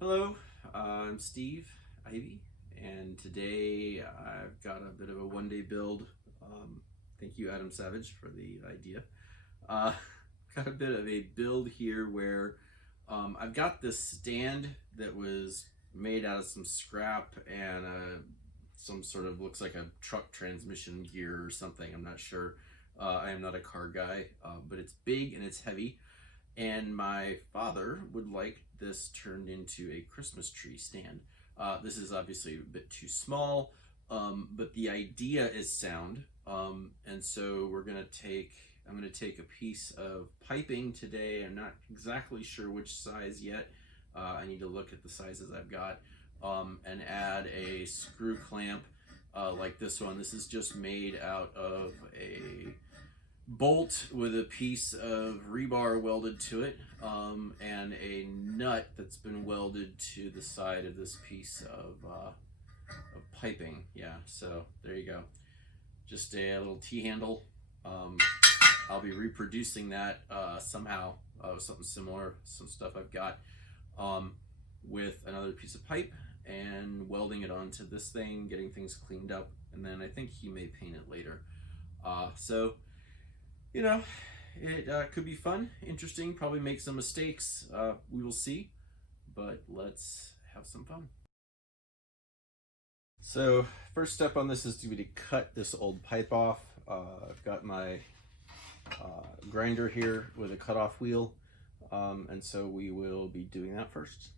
Hello, I'm Steve Ivy, and today I've got a bit of a one-day build. Thank you, Adam Savage, for the idea. Got a bit of a build here where I've got this stand that was made out of some scrap and some sort of looks like a truck transmission gear or something. I'm not sure. I am not a car guy, but it's big and it's heavy. And my father would like this turned into a Christmas tree stand. This is obviously a bit too small, but the idea is sound. And so I'm gonna take a piece of piping today. I'm not exactly sure which size yet. I need to look at the sizes I've got, and add a screw clamp like this one. This is just made out of a bolt with a piece of rebar welded to it, and a nut that's been welded to the side of this piece of piping. Yeah, so there you go. Just a little T-handle. I'll be reproducing that somehow, something similar, some stuff I've got, with another piece of pipe and welding it onto this thing, getting things cleaned up, and then I think he may paint it later. So you know, it could be fun, interesting, probably make some mistakes. We will see, but let's have some fun. So first step on this is to be to cut this old pipe off. I've got my grinder here with a cutoff wheel, and so we will be doing that first.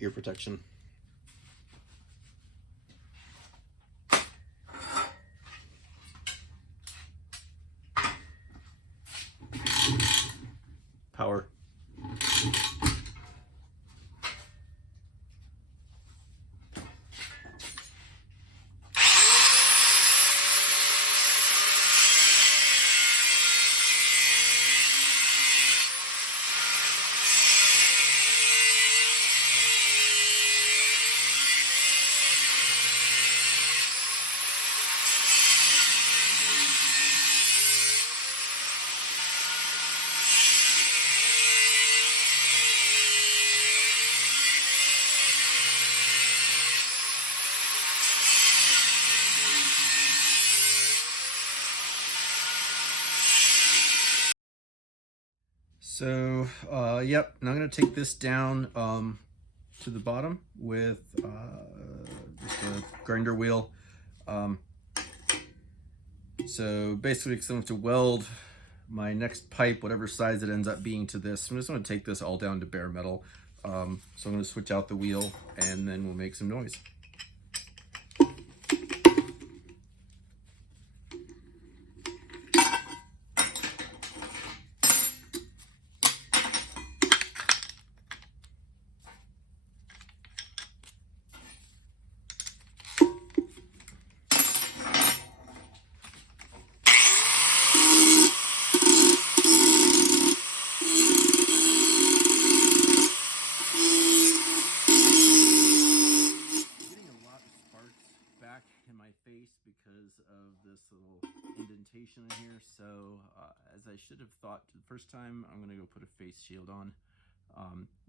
Ear protection. Power. So, yep, now I'm going to take this down to the bottom with just a grinder wheel. So basically, because I'm going to weld my next pipe, whatever size it ends up being, to this. I'm just going to take this all down to bare metal. So I'm going to switch out the wheel and then we'll make some noise. Because of this little indentation in here, so as I should have thought the first time, I'm gonna go put a face shield on.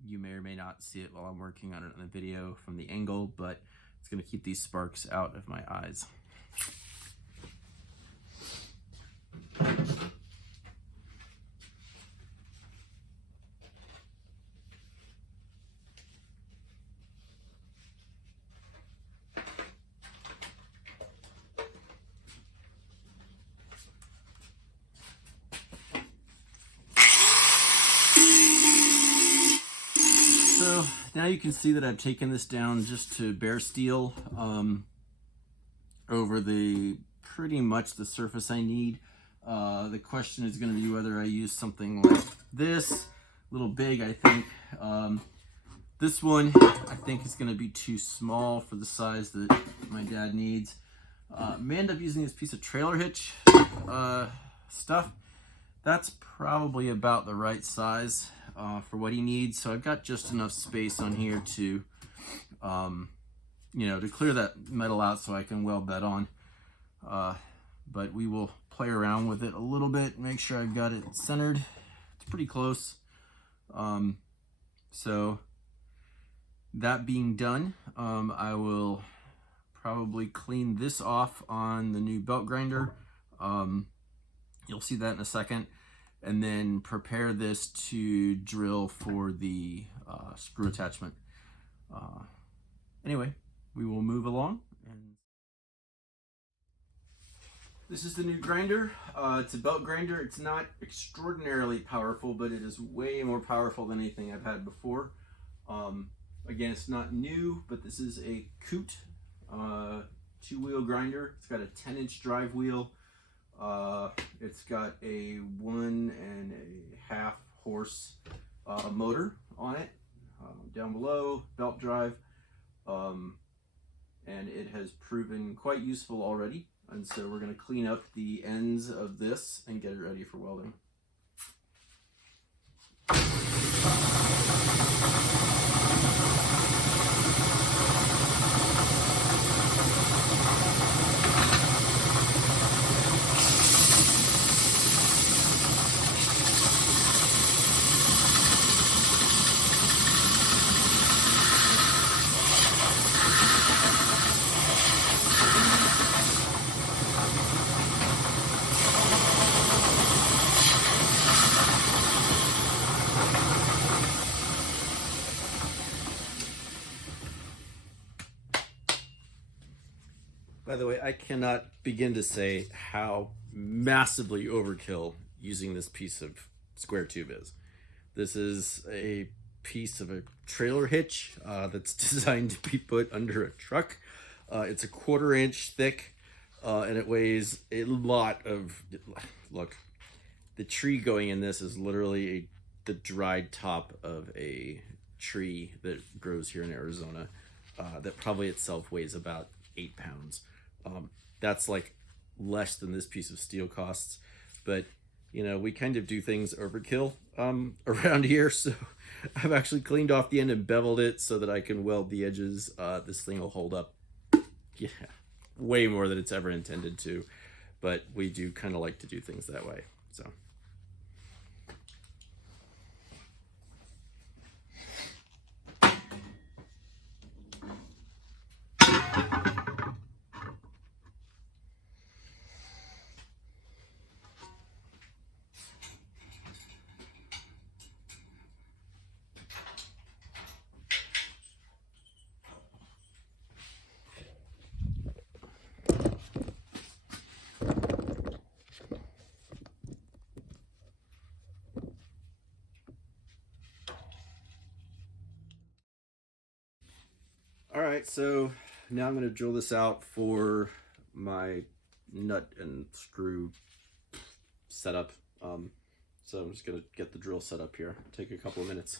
You may or may not see it while I'm working on it in the video from the angle, but it's gonna keep these sparks out of my eyes. So now you can see that I've taken this down just to bare steel over the pretty much the surface I need. The question is going to be whether I use something like this, a little big, I think. This one I think is going to be too small for the size that my dad needs. May end up using this piece of trailer hitch stuff. That's probably about the right size for what he needs. So I've got just enough space on here to you know, to clear that metal out so I can weld that on. But we will play around with it a little bit, make sure I've got it centered. It's pretty close. So that being done, I will probably clean this off on the new belt grinder. You'll see that in a second. And then prepare this to drill for the screw attachment. Anyway, we will move along. This is the new grinder. It's a belt grinder. It's not extraordinarily powerful, but it is way more powerful than anything I've had before. Again, it's not new, but this is a Coot two-wheel grinder. It's got a 10-inch drive wheel. It's got a 1.5 horse motor on it. Down below, belt drive. And it has proven quite useful already. And so we're going to clean up the ends of this and get it ready for welding. By the way, I cannot begin to say how massively overkill using this piece of square tube is. This is a piece of a trailer hitch that's designed to be put under a truck. It's a 1/4 inch thick and it weighs a lot of, look, the tree going in this is literally the dried top of a tree that grows here in Arizona that probably itself weighs about 8 pounds. That's like less than this piece of steel costs, but you know, we kind of do things overkill around here, so I've actually cleaned off the end and beveled it so that I can weld the edges. This thing will hold up, yeah, way more than it's ever intended to, but we do kind of like to do things that way, so. All right, so now I'm going to drill this out for my nut and screw setup. So I'm just going to get the drill set up here. Take a couple of minutes.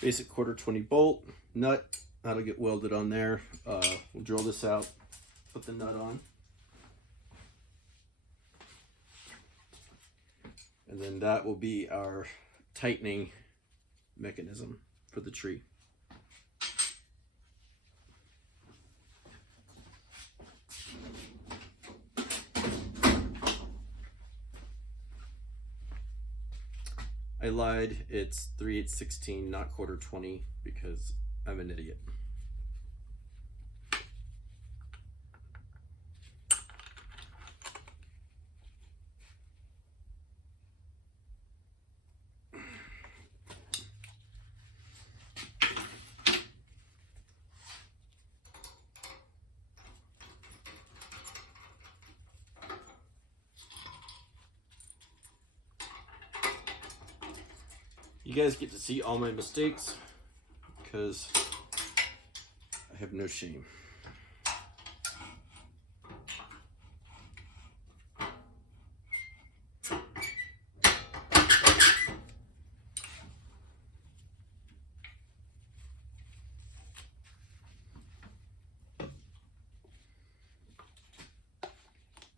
Basic 1/4 bolt, nut, that'll get welded on there. We'll drill this out, put the nut on. And then that will be our tightening mechanism for the tree. I lied, it's 3/8/16, not 1/4 because I'm an idiot. You guys get to see all my mistakes because I have no shame.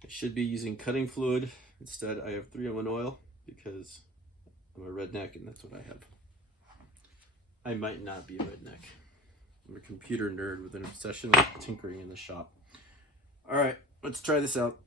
Should be using cutting fluid. Instead, I have 3-in-1 oil because I'm a redneck and that's what I have. I might not be a redneck. I'm a computer nerd with an obsession with tinkering in the shop. All right, let's try this out.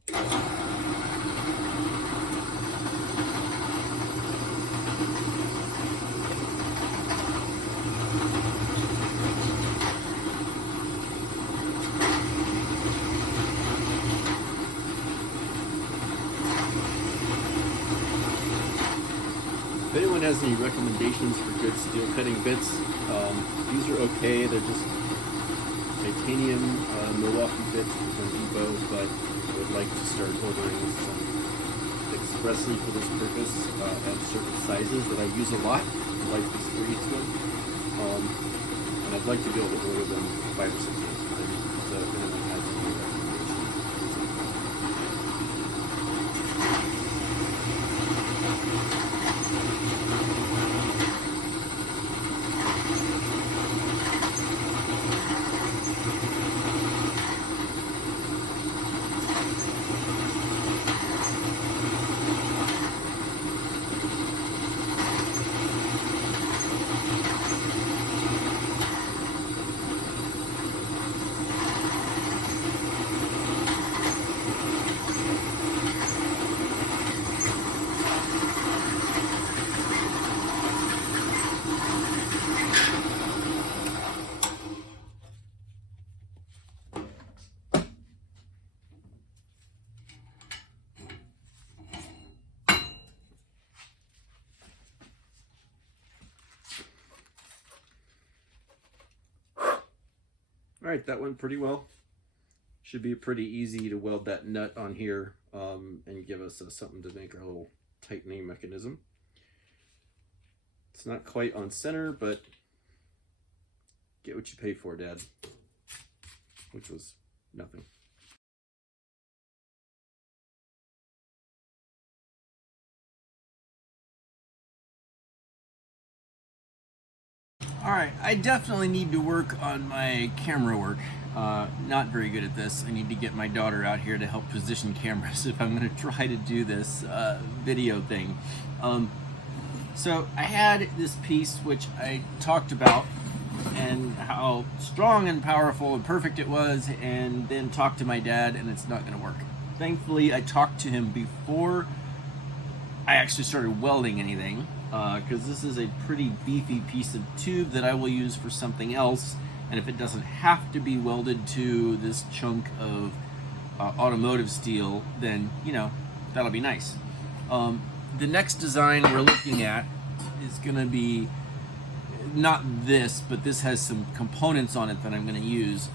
If anyone has any recommendations for good steel cutting bits, these are okay. They're just titanium Milwaukee bits from Home Depot, but I would like to start ordering some expressly for this purpose at certain sizes that I use a lot, like this 3/8 one. And I'd like to be able to order them 5 or 6 at a time. So if anyone has any recommendations. All right, that went pretty well. Should be pretty easy to weld that nut on here and give us something to make our little tightening mechanism. It's not quite on center, but get what you pay for, Dad, which was nothing. All right, I definitely need to work on my camera work. Not very good at this. I need to get my daughter out here to help position cameras if I'm going to try to do this video thing. So I had this piece which I talked about and how strong and powerful and perfect it was, and then talked to my dad and it's not going to work. Thankfully, I talked to him before I actually started welding anything, because this is a pretty beefy piece of tube that I will use for something else, and if it doesn't have to be welded to this chunk of automotive steel, then, you know, that'll be nice. The next design we're looking at is going to be not this, but this has some components on it that I'm going to use.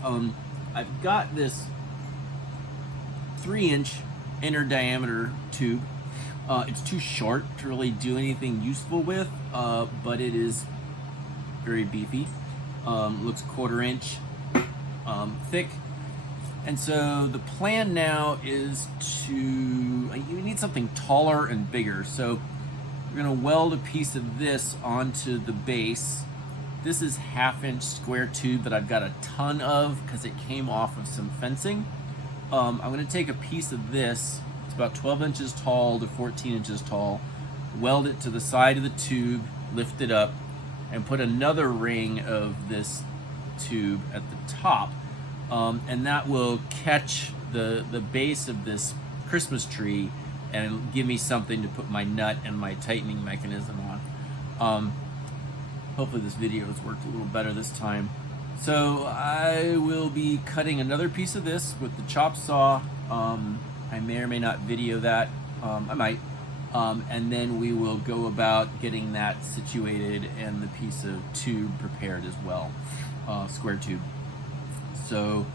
I've got this 3-inch inner diameter tube. It's too short to really do anything useful with, but it is very beefy. Looks 1/4 inch thick. And so the plan now is you need something taller and bigger. So we're gonna weld a piece of this onto the base. This is 1/2-inch square tube that I've got a ton of because it came off of some fencing. I'm gonna take a piece of this, it's about 12 inches tall to 14 inches tall, weld it to the side of the tube, lift it up, and put another ring of this tube at the top. And that will catch the base of this Christmas tree and give me something to put my nut and my tightening mechanism on. Hopefully this video has worked a little better this time. So I will be cutting another piece of this with the chop saw. I may or may not video that. I might. And then we will go about getting that situated and the piece of tube prepared as well, square tube. So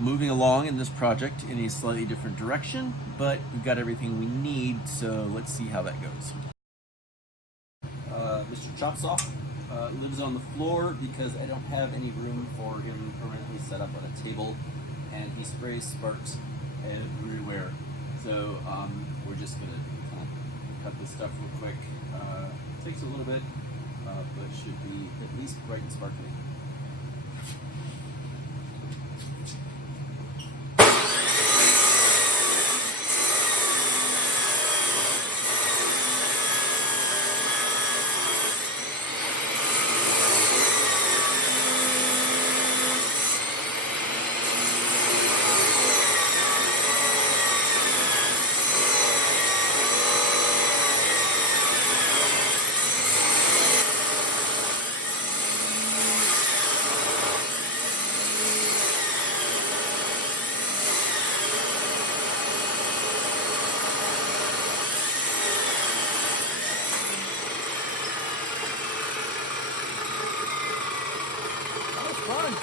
moving along in this project in a slightly different direction, but we've got everything we need, so let's see how that goes. Mr. Chopsoff lives on the floor because I don't have any room for him permanently set up on a table, and he sprays sparks everywhere. So we're just gonna kind of cut this stuff real quick. Takes a little bit, but should be at least bright and sparkly. Fun.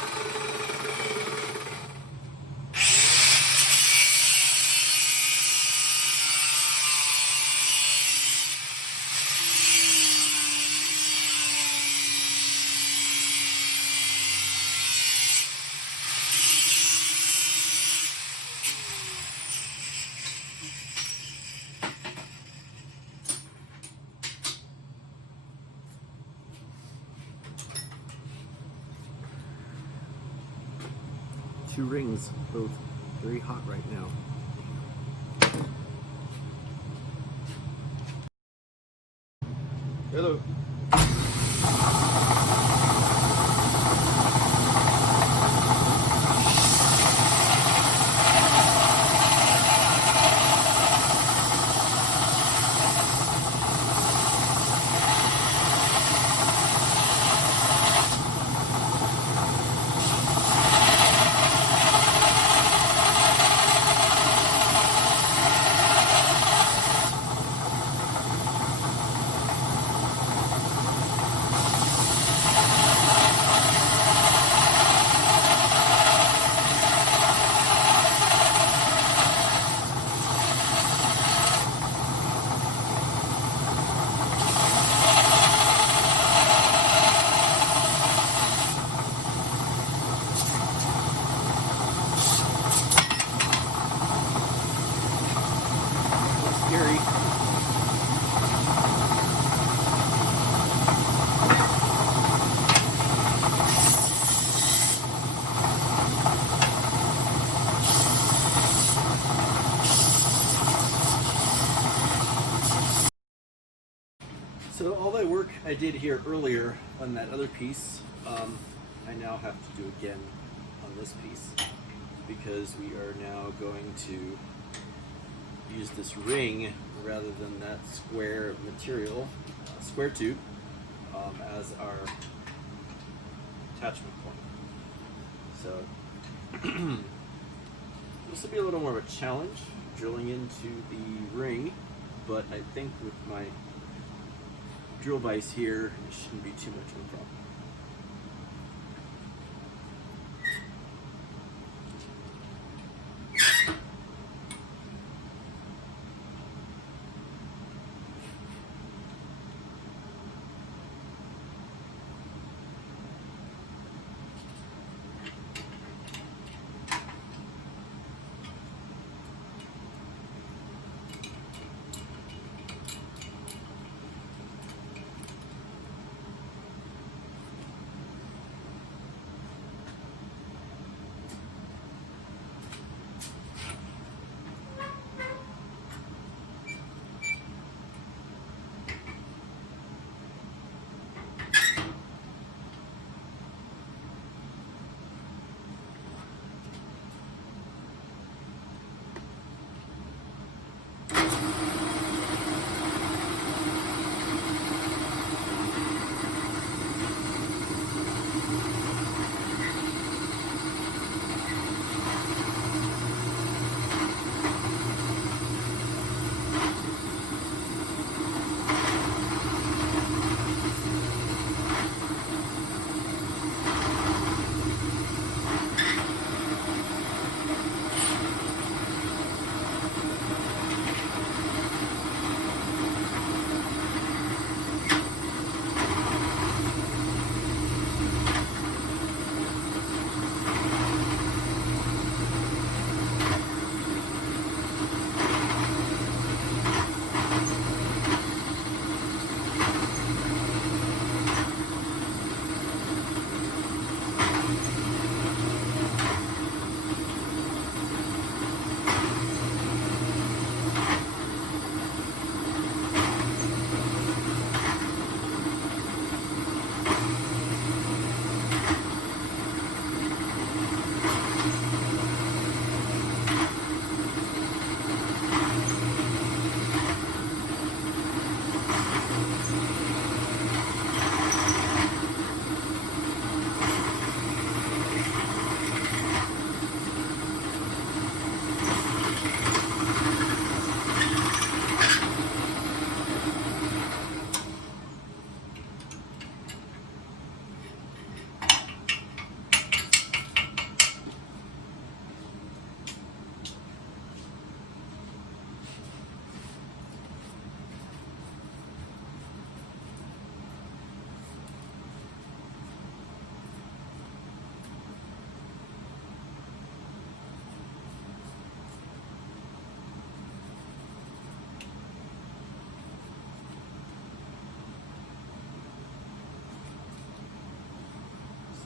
Two rings, both very hot right now. Hello. Scary. So all that work I did here earlier on that other piece, I now have to do again on this piece, because we are now going to use this ring rather than that square material, square tube, as our attachment point. So this will be a little more of a challenge, drilling into the ring, but I think with my drill vise here, it shouldn't be too much of a problem.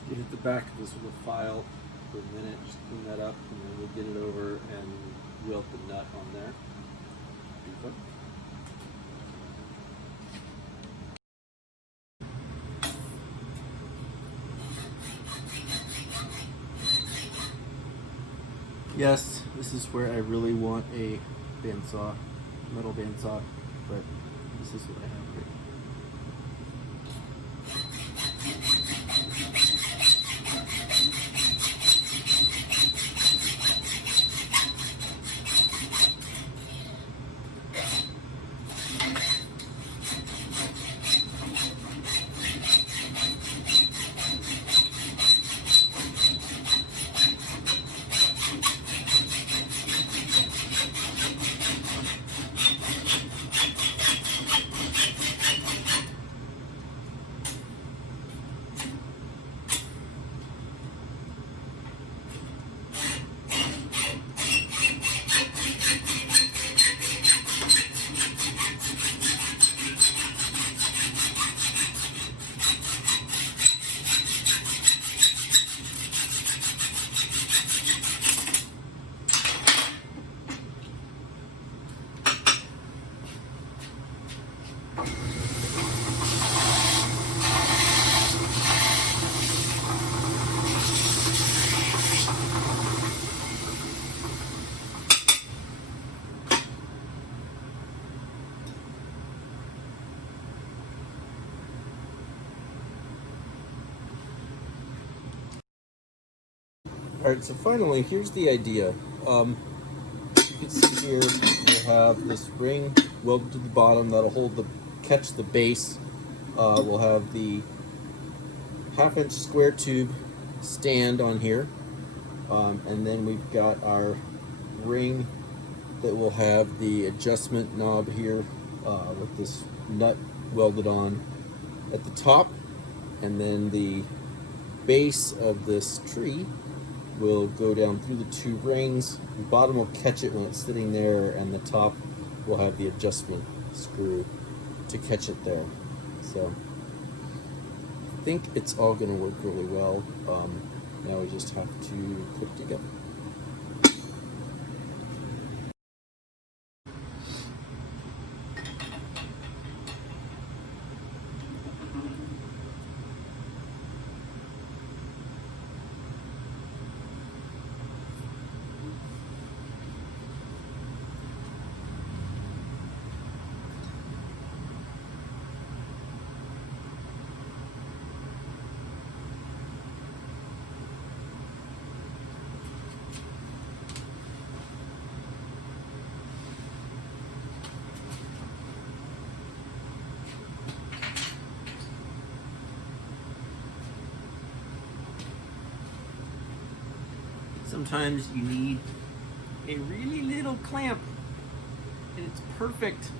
You hit the back of this with a file for a minute, just clean that up, and then we'll get it over and weld the nut on there. Yes, this is where I really want a bandsaw, metal bandsaw, but this is what I have here. Alright, so finally, here's the idea. You can see here, we'll have this ring welded to the bottom that'll catch the base. We'll have the 1/2 inch square tube stand on here. And then we've got our ring that will have the adjustment knob here with this nut welded on at the top. And then the base of this tree will go down through the 2 rings. The bottom will catch it when it's sitting there, and the top will have the adjustment screw to catch it there. So I think it's all going to work really well. Now we just have to put it together. Sometimes you need a really little clamp, and it's perfect.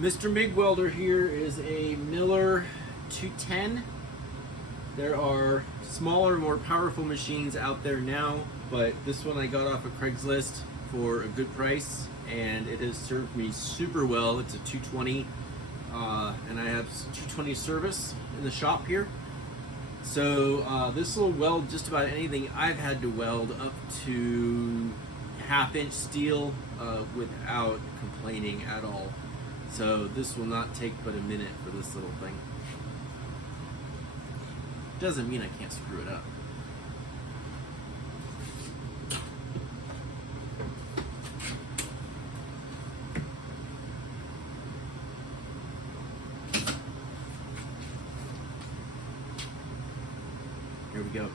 Mr. MIG Welder here is a Miller 210. There are smaller, more powerful machines out there now, but this one I got off of Craigslist for a good price, and it has served me super well. It's a 220, and I have 220 service in the shop here. So this will weld just about anything I've had to weld up to half-inch steel without complaining at all. So this will not take but a minute for this little thing. Doesn't mean I can't screw it up. Here we go.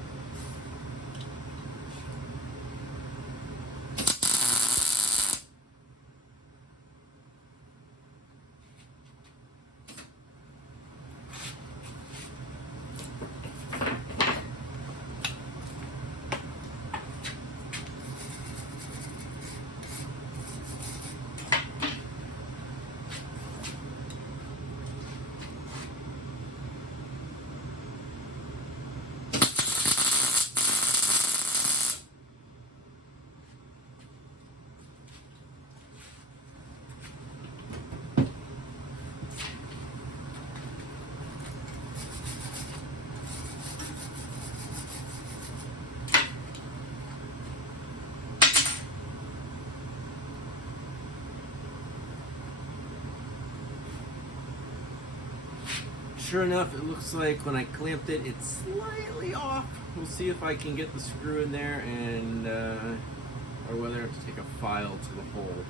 Sure enough, it looks like when I clamped it, it's slightly off. We'll see if I can get the screw in there and or whether I have to take a file to the hole.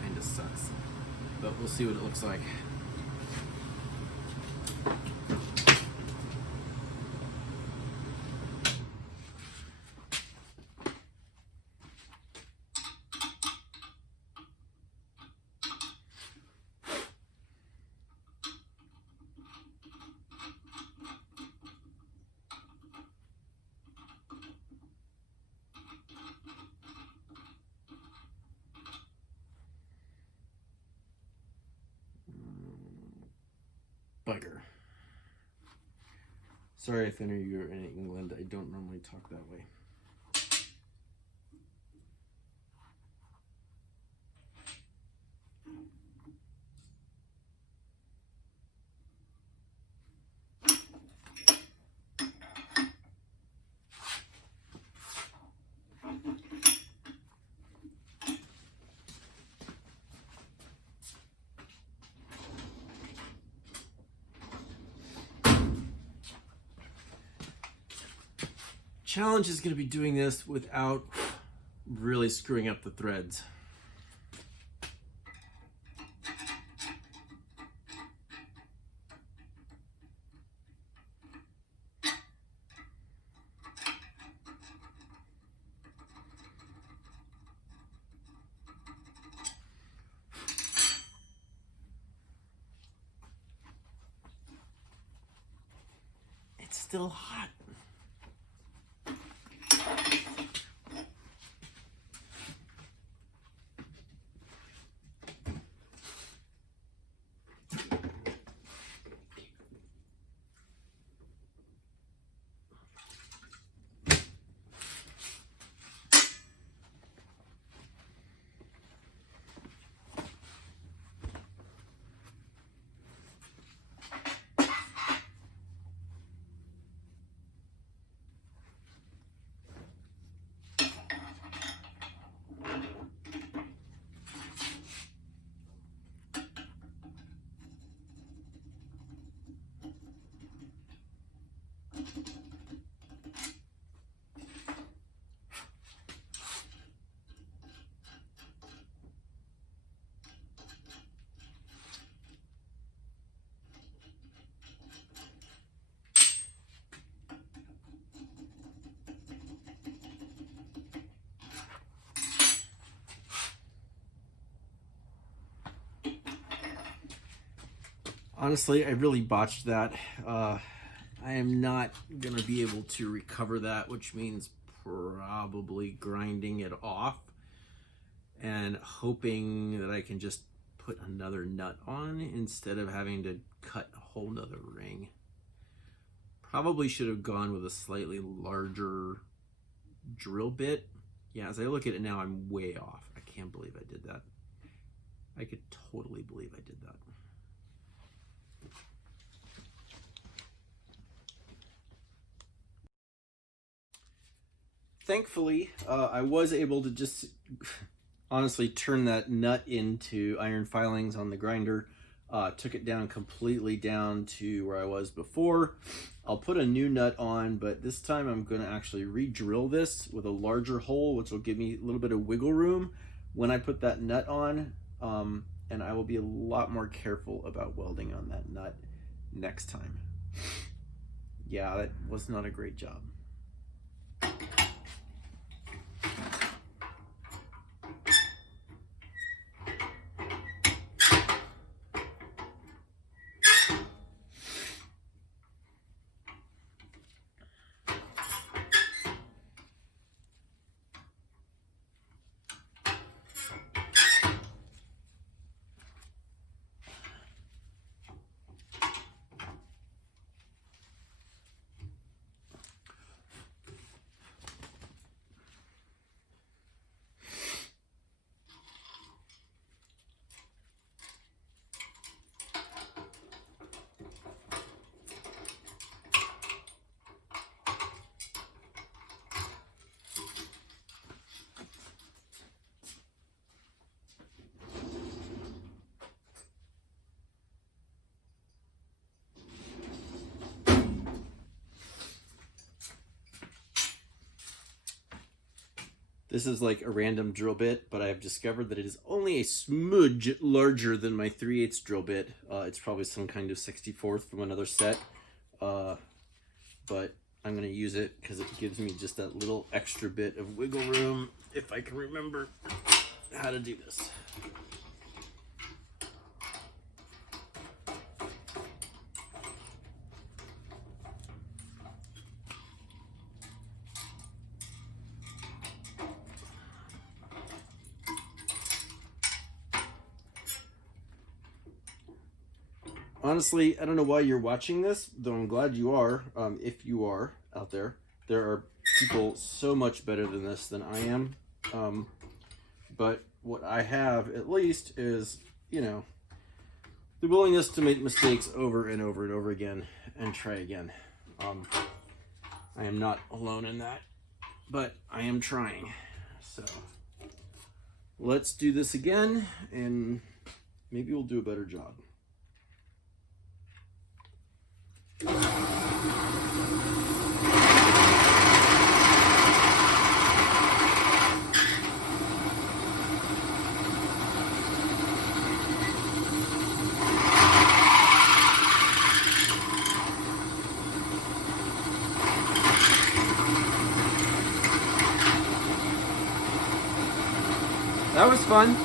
Kind of sucks, but we'll see what it looks like. Bugger. Sorry if any of you are in England, I don't normally talk that way. Challenge is going to be doing this without really screwing up the threads. It's still hot. Honestly, I really botched that. I am not going to be able to recover that, which means probably grinding it off and hoping that I can just put another nut on instead of having to cut a whole nother ring. Probably should have gone with a slightly larger drill bit. Yeah, as I look at it now, I'm way off. I can't believe I did that. I could totally believe I did that. thankfully, I was able to just honestly turn that nut into iron filings on the grinder. Took it down completely down to where I was before. I'll put a new nut on, but this time I'm going to actually re-drill this with a larger hole, which will give me a little bit of wiggle room when I put that nut on. And I will be a lot more careful about welding on that nut next time. Yeah, that was not a great job. This is like a random drill bit, but I have discovered that it is only a smudge larger than my 3/8 drill bit. It's probably some kind of 64th from another set, but I'm going to use it because it gives me just that little extra bit of wiggle room if I can remember how to do this. Honestly, I don't know why you're watching this, though I'm glad you are. If you are out there, there are people so much better than this than I am. But what I have, at least, is, you know, the willingness to make mistakes over and over and over again and try again. I am not alone in that, but I am trying. So let's do this again, and maybe we'll do a better job. That was fun.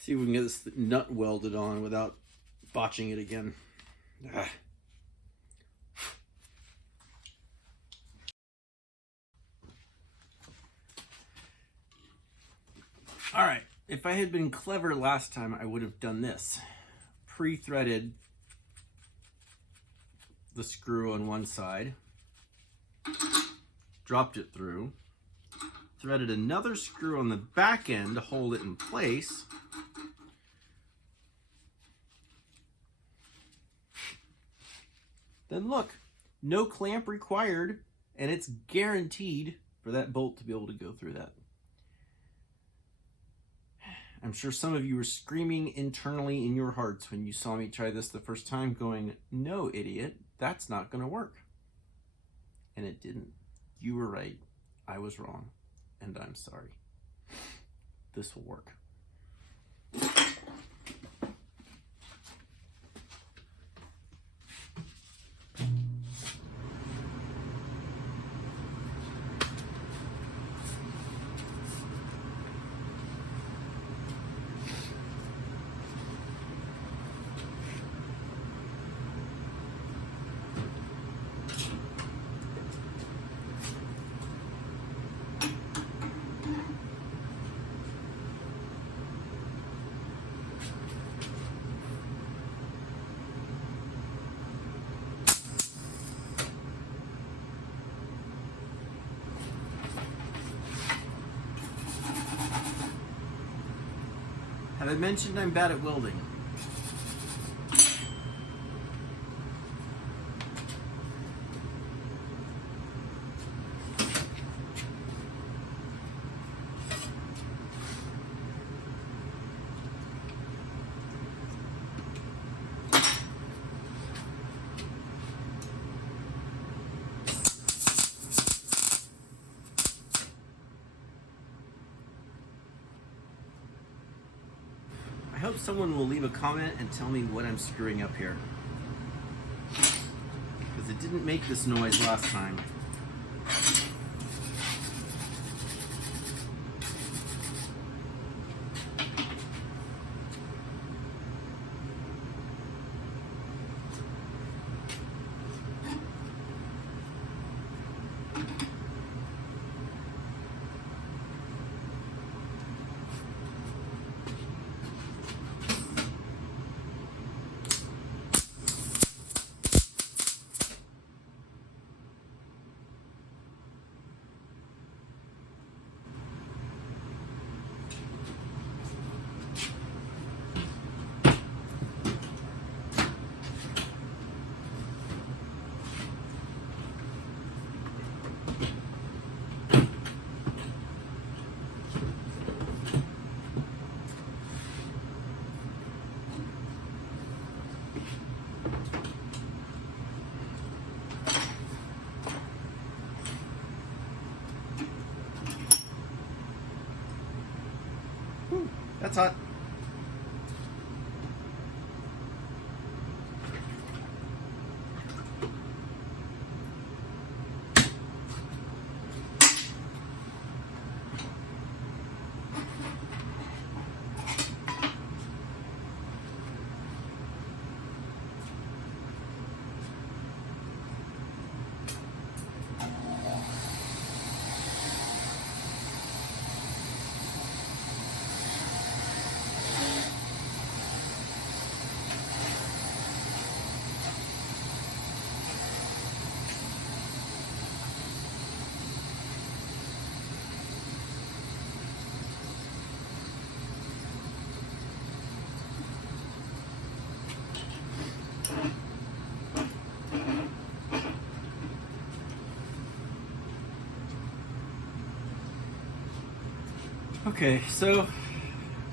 See if we can get this nut welded on without botching it again. Ah. All right, if I had been clever last time, I would have done this. Pre-threaded the screw on one side, dropped it through, threaded another screw on the back end to hold it in place, then look, no clamp required, and it's guaranteed for that bolt to be able to go through that. I'm sure some of you were screaming internally in your hearts when you saw me try this the first time, going, no, idiot, that's not going to work. And it didn't. You were right. I was wrong. And I'm sorry. This will work. Have I mentioned I'm bad at welding? I hope someone will leave a comment and tell me what I'm screwing up here. Because it didn't make this noise last time. That's hot. Okay, so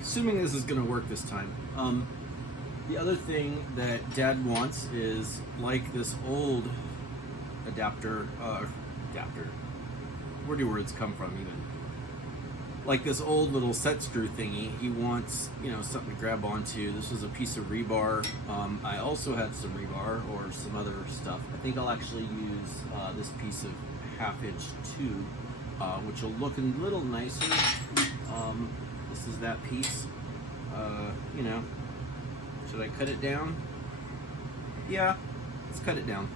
assuming this is going to work this time, the other thing that Dad wants is like this old adapter, where do words come from even? Like this old little set screw thingy. He wants, you know, something to grab onto. This was a piece of rebar. I also had some rebar or some other stuff. I think I'll actually use this piece of 1/2-inch tube, which will look a little nicer. This is that piece. You know, should I cut it down? Yeah, let's cut it down.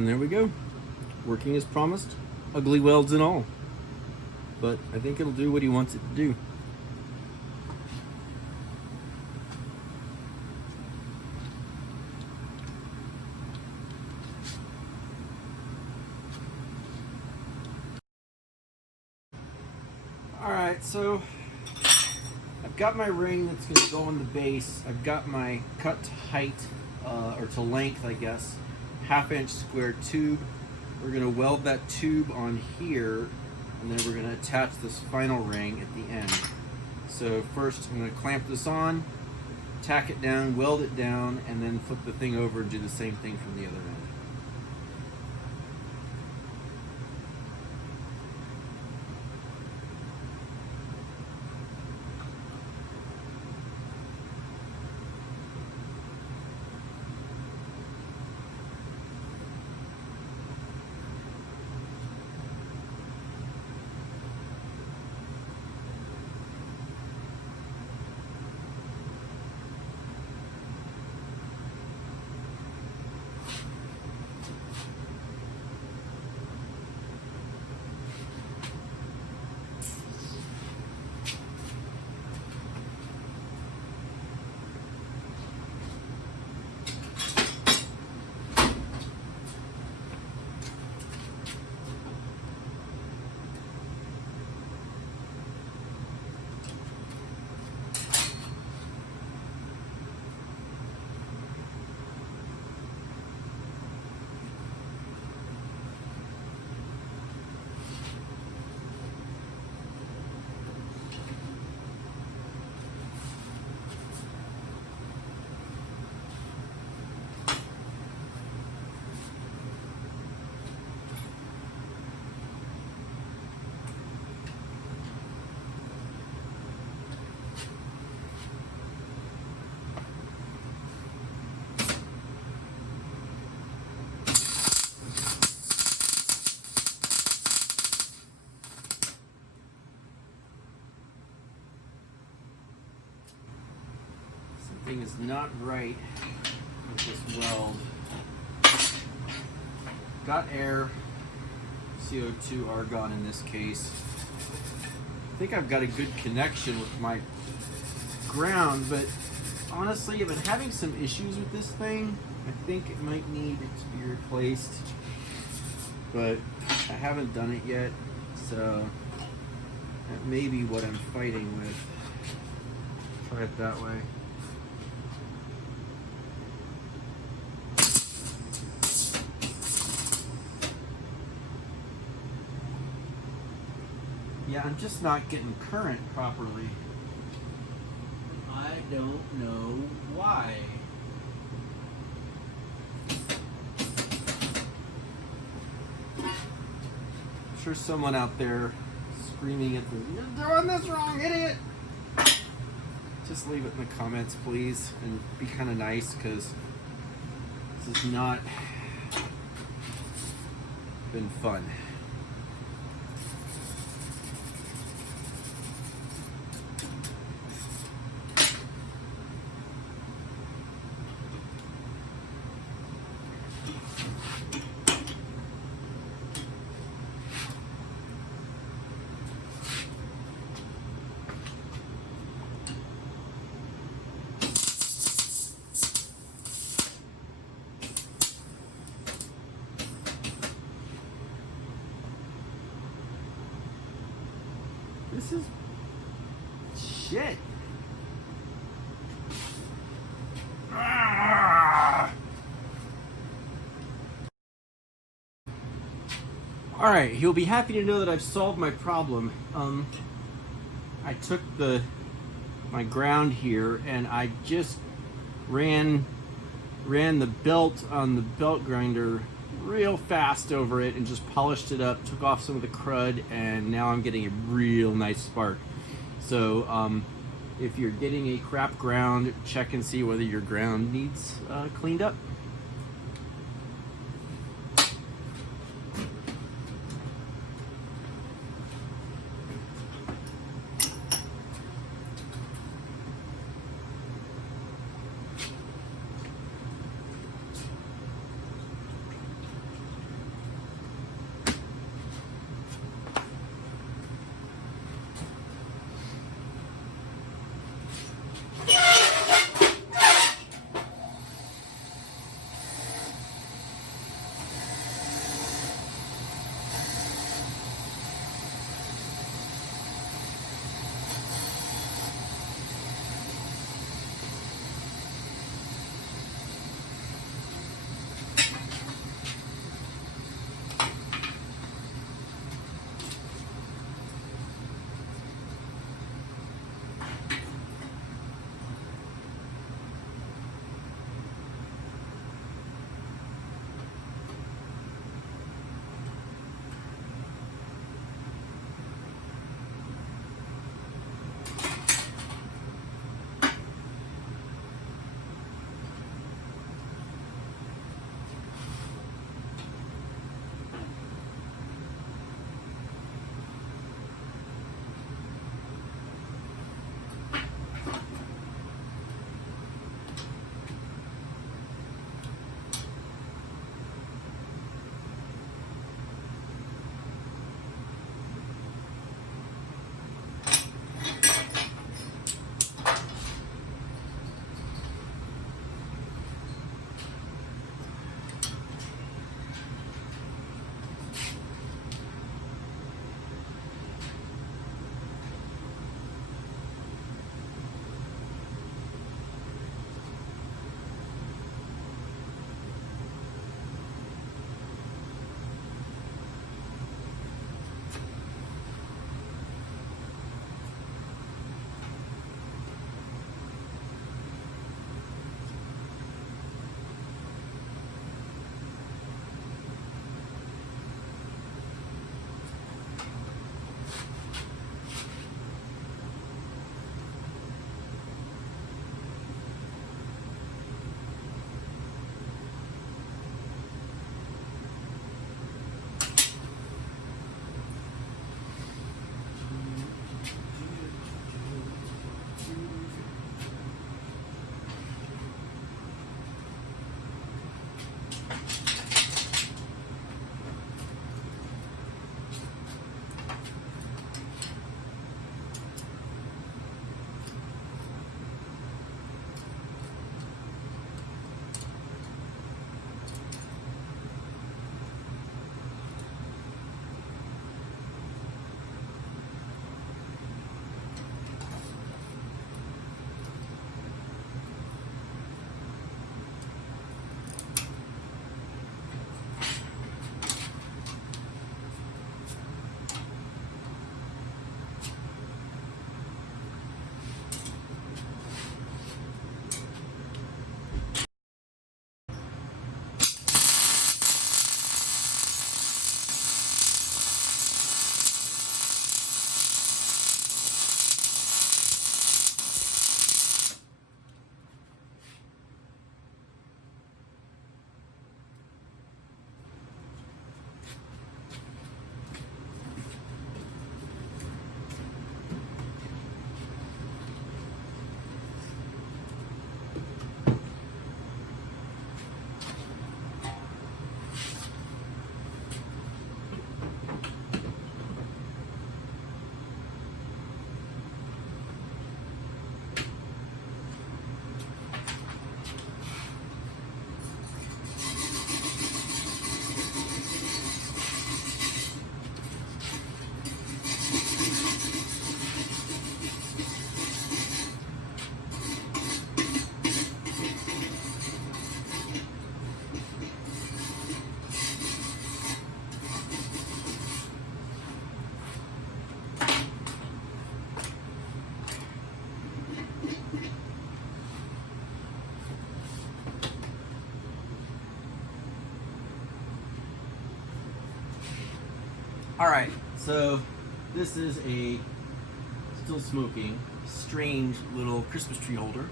and there we go. Working as promised. Ugly welds and all. But I think it'll do what he wants it to do. Alright, so I've got my ring that's going to go on the base. I've got my cut to height, or to length, I guess, 1/2 inch square tube. We're going to weld that tube on here, and then we're going to attach this final ring at the end. So first I'm going to clamp this on, tack it down, weld it down, and then flip the thing over and do the same thing from the other end. Something is not right with this weld. Got air, CO2, argon in this case. I think I've got a good connection with my ground, but honestly I've been having some issues with this thing. I think it might need to be replaced, but I haven't done it yet, so that may be what I'm fighting with. Try it that way. Yeah, I'm just not getting current properly. I don't know why. I'm sure someone out there screaming at me, "You're doing this wrong, idiot!" Just leave it in the comments, please, and be kind of nice, because this has not been fun. This is shit. Alright, you'll be happy to know that I've solved my problem. I took my ground here and I just ran the belt on the belt grinder real fast over it and just polished it up, took off some of the crud, and now I'm getting a real nice spark. So if you're getting a crap ground, check and see whether your ground needs cleaned up. Alright, so this is a still smoking, strange little Christmas tree holder,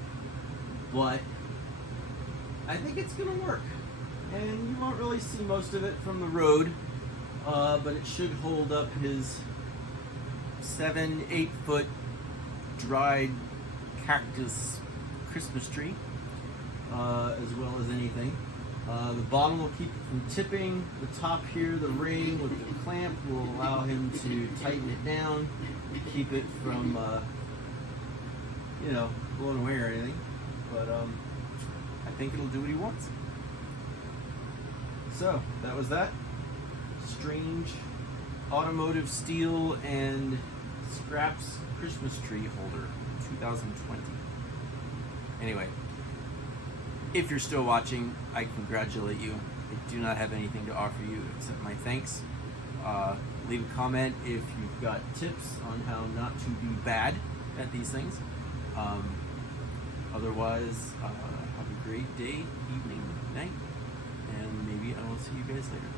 but I think it's gonna work. And you won't really see most of it from the road, but it should hold up his 7-8 foot dried cactus Christmas tree, as well as anything. The bottom will keep it from tipping. The top here, the ring with the clamp, will allow him to tighten it down, keep it from, blowing away or anything. But I think it'll do what he wants. So that was that. Strange automotive steel and scraps Christmas tree holder, 2020. Anyway. If you're still watching, I congratulate you. I do not have anything to offer you except my thanks. Leave a comment if you've got tips on how not to be bad at these things. Otherwise, have a great day, evening, night, and maybe I will see you guys later.